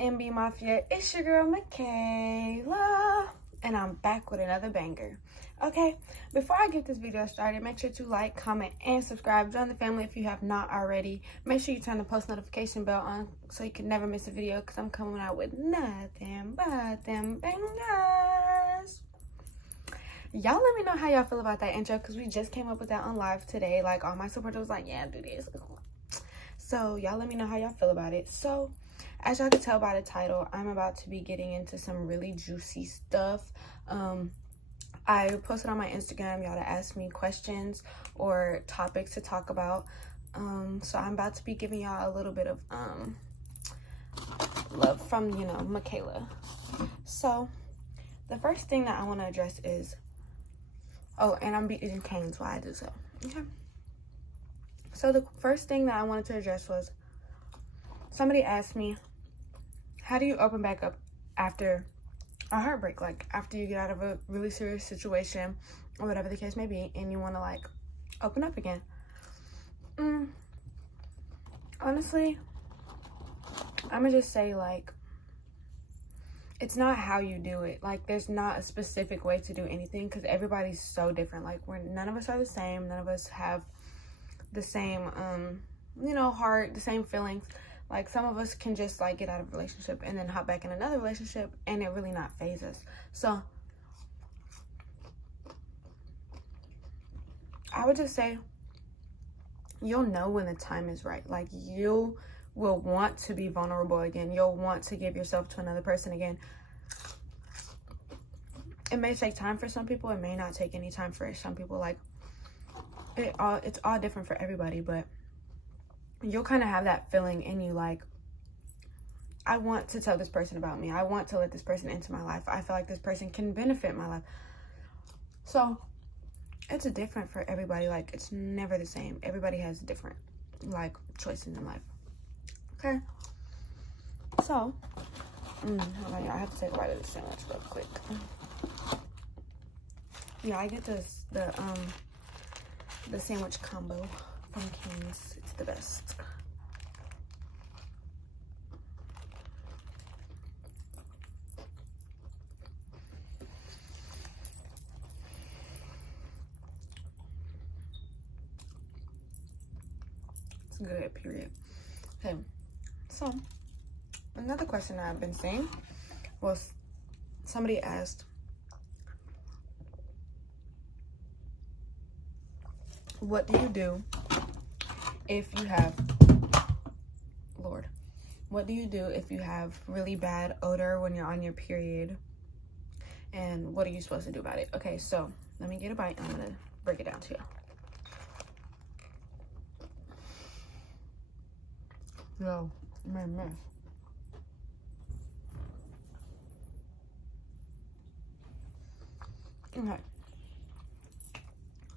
MB Mafia, it's your girl Michaela, and I'm back with another banger. Okay, before I get this video started, make sure to like, comment, and subscribe. Join the family if you have not already. Make sure you turn the post notification bell on so you can never miss a video, because I'm coming out with nothing but them bangers. Y'all let me know how y'all feel about that intro, because we just came up with that on live today. Like, all my supporters was like, yeah, do this. So y'all let me know how y'all feel about it. So as y'all can tell by the title, I'm about to be getting into some really juicy stuff. I posted on my Instagram y'all to ask me questions or topics to talk about. So I'm about to be giving y'all a little bit of love from, you know, Michaela. So the first thing that I want to address is, oh, and I'm eating canes while I do so. Okay. So the first thing that I wanted to address was, somebody asked me, how do you open back up after a heartbreak? Like, after you get out of a really serious situation or whatever the case may be, and you want to, like, open up again. Honestly, I'm gonna just say, like, it's not how you do it. Like, there's not a specific way to do anything, because everybody's so different. Like, none of us are the same. None of us have the same, you know, heart, the same feelings. Like, some of us can just, like, get out of a relationship and then hop back in another relationship and it really not phase us. So I would just say, you'll know when the time is right. Like, you will want to be vulnerable again. You'll want to give yourself to another person again. It may take time for some people. It may not take any time for some people. Like, it's all different for everybody, but you'll kind of have that feeling in you, like, I want to tell this person about me. I want to let this person into my life. I feel like this person can benefit my life. So it's different for everybody. Like, it's never the same. Everybody has different, like, choices in life. Okay. So, hold on, y'all. I have to take a bite of this sandwich real quick. Yeah, I get the sandwich combo from King's. It's the best. It's good, period. Okay, so another question that I've been seeing was, somebody asked, what do you do if you have, Lord, what do you do if you have really bad odor when you're on your period? And what are you supposed to do about it? Okay, so let me get a bite and I'm gonna break it down to you. Yo, man, mess. Okay.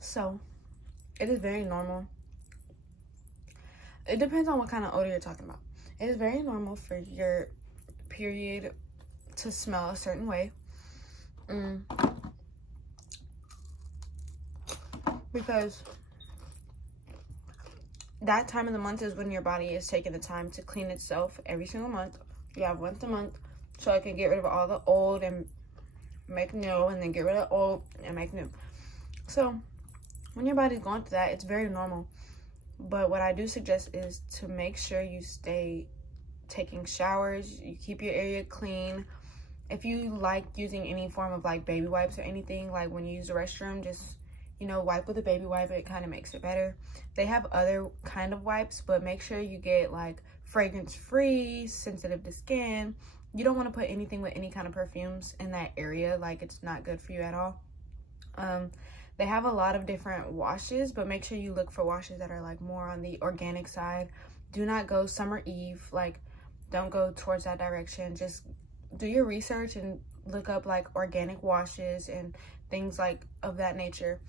So, it is very normal. It depends on what kind of odor you're talking about. It is very normal for your period to smell a certain way. Because that time of the month is when your body is taking the time to clean itself every single month. You have once a month, so it can get rid of all the old and make new, and then get rid of old and make new. So when your body's going through that, it's very normal. But what I do suggest is to make sure you stay taking showers, you keep your area clean. If you like using any form of, like, baby wipes or anything, like when you use the restroom, just, you know, wipe with a baby wipe. It kind of makes it better. They have other kind of wipes, but make sure you get, like, fragrance free, sensitive to skin. You don't want to put anything with any kind of perfumes in that area. Like, it's not good for you at all. They have a lot of different washes, but make sure you look for washes that are, like, more on the organic side. Do not go Summer Eve. Like, don't go towards that direction. Just do your research and look up, like, organic washes and things like of that nature.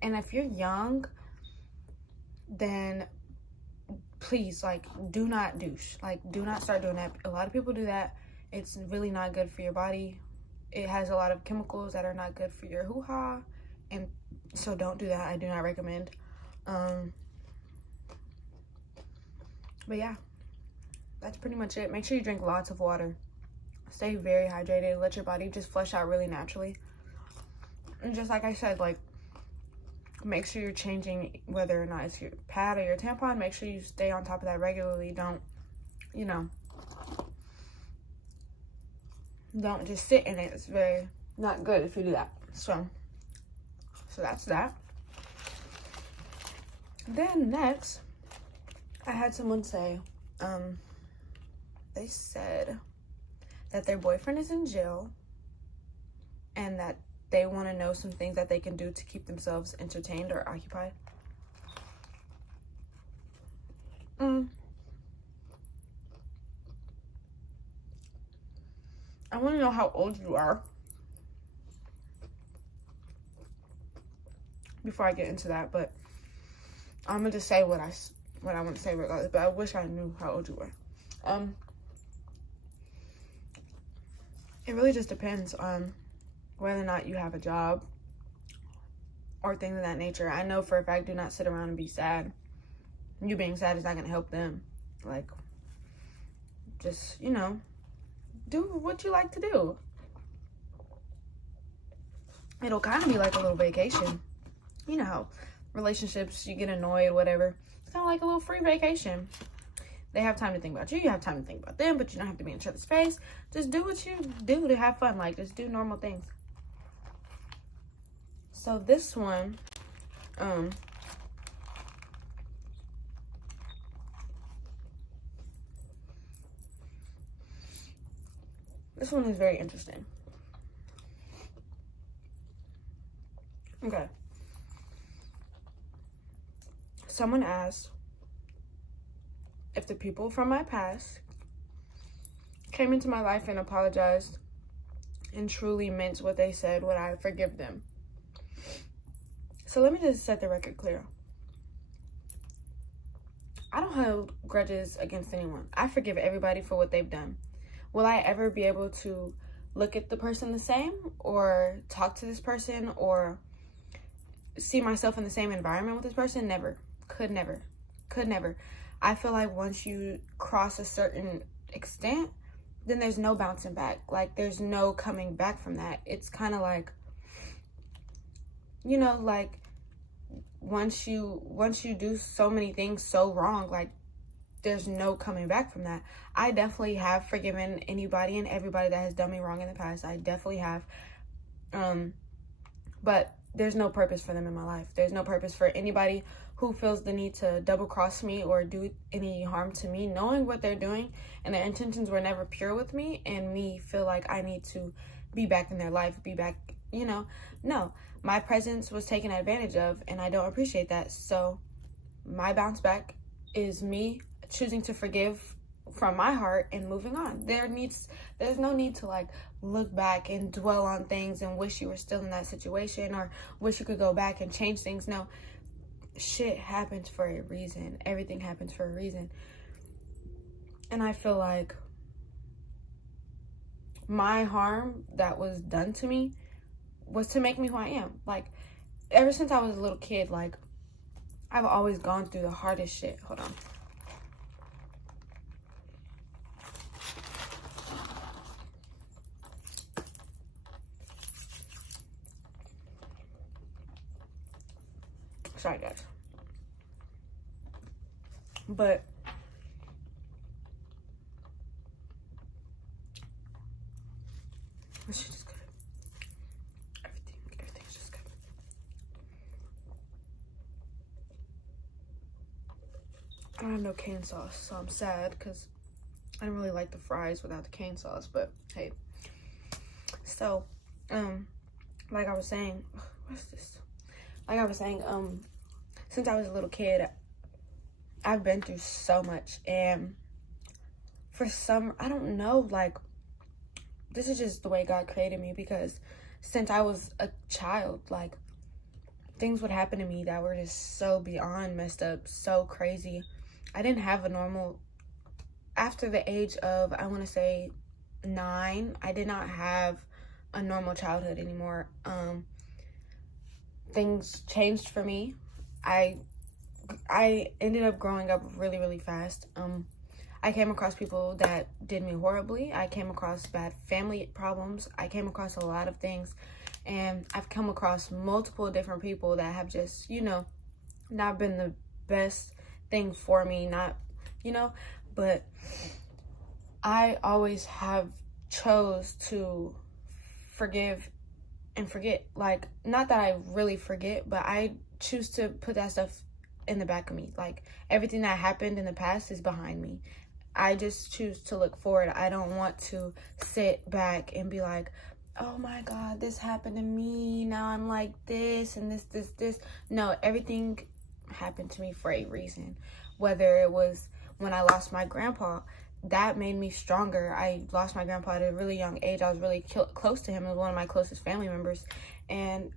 And if you're young, then please, like, do not douche. Like, do not start doing that. A lot of people do that. It's really not good for your body. It has a lot of chemicals that are not good for your hoo-ha. And so don't do that. I do not recommend. But yeah, that's pretty much it. Make sure you drink lots of water. Stay very hydrated. Let your body just flush out really naturally. And just like I said, like, make sure you're changing, whether or not it's your pad or your tampon. Make sure you stay on top of that regularly. Don't, you know, don't just sit in it. It's very not good if you do that. So that's that. Then next, I had someone say, they said that their boyfriend is in jail and that they want to know some things that they can do to keep themselves entertained or occupied. I want to know how old you are before I get into that, but I'm gonna just say what I want to say regardless. But I wish I knew how old you were. It really just depends on whether or not you have a job or things of that nature. I know for a fact, do not sit around and be sad. You being sad is not going to help them. Like, just, you know, do what you like to do. It'll kind of be like a little vacation. You know how relationships, you get annoyed, whatever. It's kind of like a little free vacation. They have time to think about you. You have time to think about them, but you don't have to be in each other's face. Just do what you do to have fun. Like, just do normal things. So this one, this one is very interesting. Okay. Someone asked if the people from my past came into my life and apologized and truly meant what they said, would I forgive them? So let me just set the record clear. I don't hold grudges against anyone. I forgive everybody for what they've done. Will I ever be able to look at the person the same or talk to this person or see myself in the same environment with this person? Never. Could never. I feel like once you cross a certain extent, then there's no bouncing back. Like, there's no coming back from that. It's kind of like, you know, like, once you do so many things so wrong, like, there's no coming back from that. I definitely have forgiven anybody and everybody that has done me wrong in the past. I definitely have. But there's no purpose for them in my life. There's no purpose for anybody who feels the need to double cross me or do any harm to me, knowing what they're doing and their intentions were never pure with me, and me feel like I need to be back in their life, be back, you know. No, my presence was taken advantage of and I don't appreciate that. So my bounce back is me choosing to forgive from my heart and moving on. There's no need to like look back and dwell on things and wish you were still in that situation or wish you could go back and change things. No, shit happens for a reason. Everything happens for a reason. And I feel like my harm that was done to me was to make me who I am. Like, ever since I was a little kid, like, I've always gone through the hardest shit. Hold on. Sorry, guys. But this shit is good. Everything's just good. I don't have no cane sauce, so I'm sad because I don't really like the fries without the cane sauce, but hey. So, like I was saying, what's this? Like I was saying, since I was a little kid, I've been through so much, and for some, I don't know, like, this is just the way God created me, because since I was a child, like, things would happen to me that were just so beyond messed up, so crazy. I didn't have a normal, after the age of, I want to say 9, I did not have a normal childhood anymore. Things changed for me. I ended up growing up really, really fast. I came across people that did me horribly. I came across bad family problems. I came across a lot of things. And I've come across multiple different people that have just, not been the best thing for me, but I always have chose to forgive and forget. Like, not that I really forget, but I choose to put that stuff in the back of me. Like, everything that happened in the past is behind me. I just choose to look forward. I don't want to sit back and be like, oh my God, this happened to me. Now I'm like this and this. No, everything happened to me for a reason. Whether it was when I lost my grandpa, that made me stronger. I lost my grandpa at a really young age. I was really close to him. He was one of my closest family members. And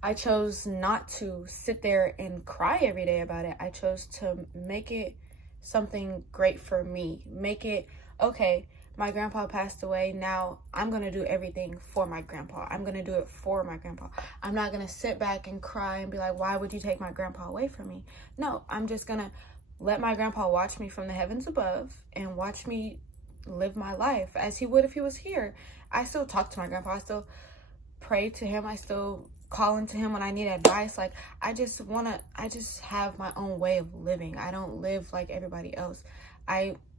I chose not to sit there and cry every day about it. I chose to make it something great for me. Make it, okay, my grandpa passed away. Now I'm going to do everything for my grandpa. I'm going to do it for my grandpa. I'm not going to sit back and cry and be like, why would you take my grandpa away from me? No, I'm just going to let my grandpa watch me from the heavens above and watch me live my life as he would if he was here. I still talk to my grandpa. I still pray to him. I still call into him when I need advice. Like, I just have my own way of living. I don't live like everybody else.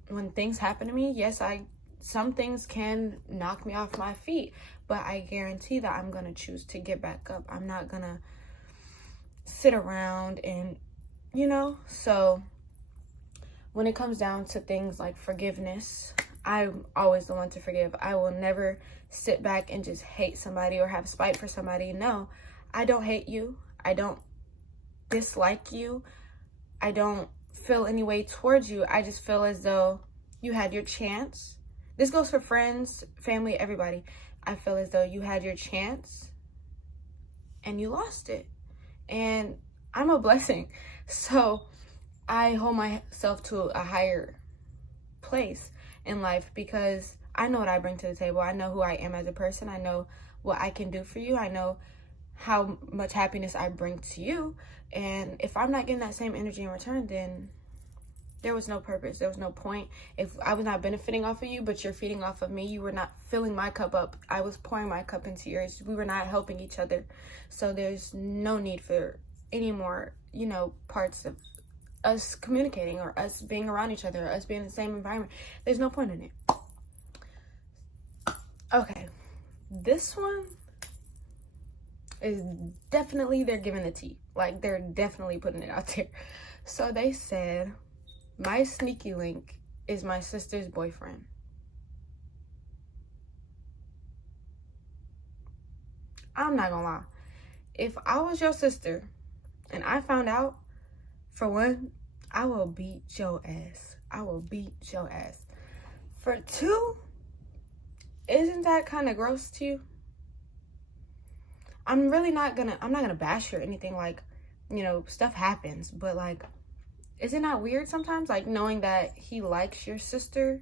When things happen to me, yes, some things can knock me off my feet, but I guarantee that I'm going to choose to get back up. I'm not going to sit around and, so when it comes down to things like forgiveness, I'm always the one to forgive. I will never sit back and just hate somebody or have spite for somebody. No, I don't hate you. I don't dislike you. I don't feel any way towards you. I just feel as though you had your chance. This goes for friends, family, everybody. I feel as though you had your chance and you lost it. And I'm a blessing. So I hold myself to a higher place in life because I know what I bring to the table. I know who I am as a person. I know what I can do for you. I know how much happiness I bring to you. And if I'm not getting that same energy in return, then there was no purpose. There was no point. If I was not benefiting off of you, but you're feeding off of me, you were not filling my cup up. I was pouring my cup into yours. We were not helping each other. So there's no need for any more, parts of us communicating or us being around each other, or us being in the same environment. There's no point in it. Okay, this one is definitely, they're giving the tea. Like, they're definitely putting it out there. So they said, my sneaky link is my sister's boyfriend. I'm not gonna lie. If I was your sister and I found out, for one, I will beat your ass. I will beat your ass. For two, isn't that kind of gross to you? I'm not gonna bash you or anything. Like, stuff happens, but like, is it not weird sometimes? Like, knowing that he likes your sister,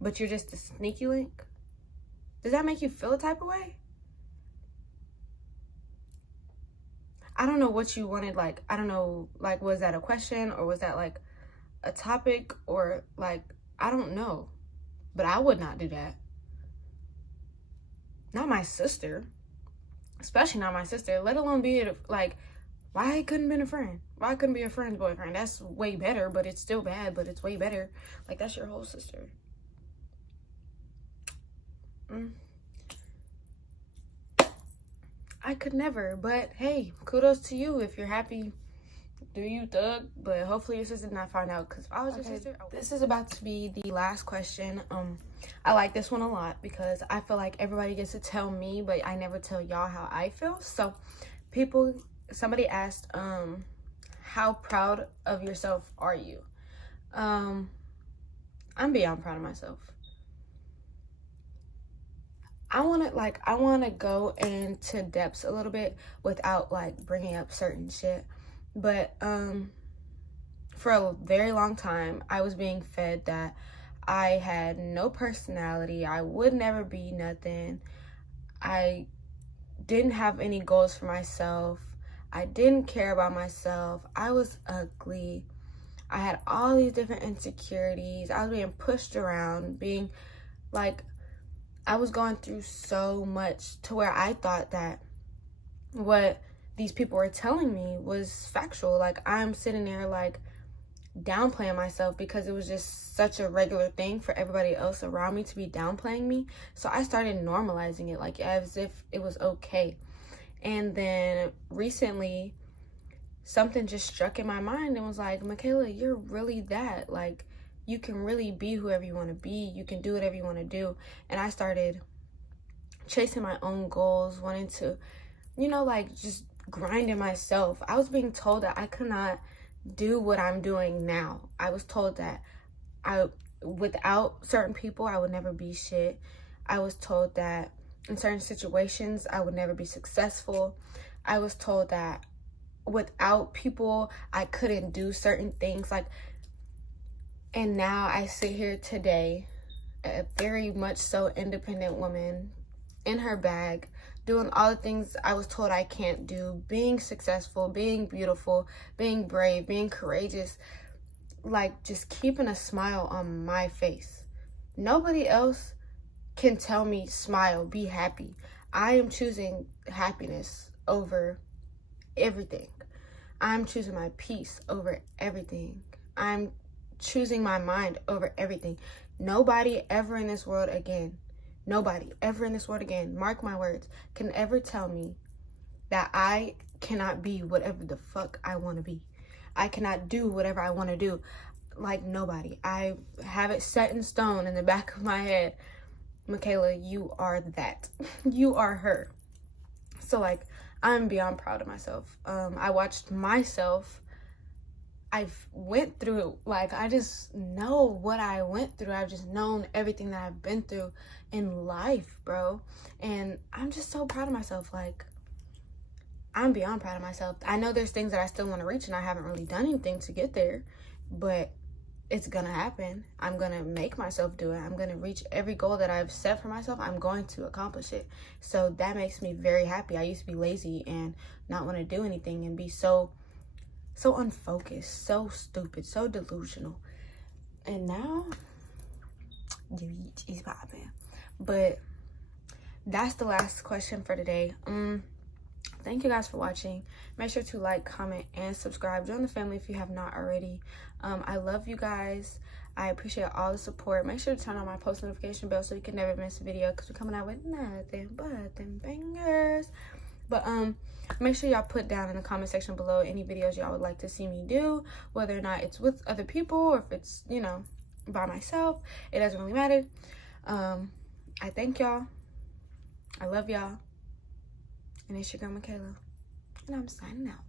but you're just a sneaky link? Does that make you feel a type of way? I don't know what you wanted. Like, I don't know, like, was that a question or was that like a topic or like, I don't know, but I would not do that. Not my sister, especially not my sister, let alone be like, why couldn't been a friend? Why couldn't be a friend's boyfriend? That's way better, but it's still bad, but it's way better. Like, that's your whole sister. I could never, but hey, kudos to you. If you're happy, do you, thug? But hopefully your sister did not find out, because if I was your sister. This is about to be the last question. I like this one a lot because I feel like everybody gets to tell me, but I never tell y'all how I feel. So somebody asked, how proud of yourself are you? I'm beyond proud of myself. I want to go into depths a little bit without like bringing up certain shit. But for a very long time, I was being fed that I had no personality. I would never be nothing. I didn't have any goals for myself. I didn't care about myself. I was ugly. I had all these different insecurities. I was being pushed around, being like, I was going through so much to where I thought that what these people were telling me was factual. Like, I'm sitting there like downplaying myself because it was just such a regular thing for everybody else around me to be downplaying me. So I started normalizing it, like as if it was okay. And then recently, something just struck in my mind and was like, Michaela, you're really that. Like, you can really be whoever you want to be. You can do whatever you want to do. And I started chasing my own goals, wanting to, you know, like just grinding myself. I was being told that I could not do what I'm doing now. I was told that without certain people, I would never be shit. I was told that in certain situations, I would never be successful. I was told that without people, I couldn't do certain things. Like, and now I sit here today, a very much so independent woman in her bag, doing all the things I was told I can't do, being successful, being beautiful, being brave, being courageous, like just keeping a smile on my face. Nobody else can tell me smile, be happy. I am choosing happiness over everything. I'm choosing my peace over everything. I'm choosing my mind over everything. Nobody ever in this world again, mark my words, can ever tell me that I cannot be whatever the fuck I want to be. I cannot do whatever I want to do. Like, nobody. I have it set in stone in the back of my head. Michaela, you are that. You are her. So, like, I'm beyond proud of myself. I watched myself. I've went through, like, I just know what I went through. I've just known everything that I've been through in life, bro. And I'm just so proud of myself. Like, I'm beyond proud of myself. I know there's things that I still want to reach and I haven't really done anything to get there, but it's gonna happen. I'm gonna make myself do it. I'm gonna reach every goal that I've set for myself. I'm going to accomplish it. So that makes me very happy. I used to be lazy and not want to do anything and be so unfocused, so stupid, so delusional. And now, he's popping. But that's the last question for today. Thank you guys for watching. Make sure to like, comment, and subscribe. Join the family if you have not already. I love you guys. I appreciate all the support. Make sure to turn on my post notification bell so you can never miss a video, because we're coming out with nothing but them bangers. But make sure y'all put down in the comment section below any videos y'all would like to see me do, whether or not it's with other people or if it's, you know, by myself. It doesn't really matter. I thank y'all. I love y'all. And it's your girl Michaela. And I'm signing out.